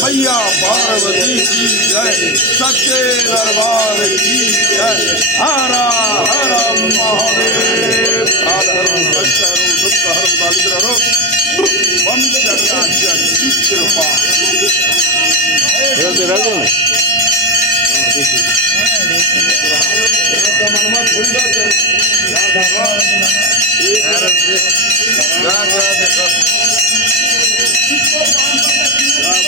मैया पार्वती की जय सच्चे दरबार की जय हरा हरा महादेव दुख हरो दारिद्र हरो वंश काश्य कृपा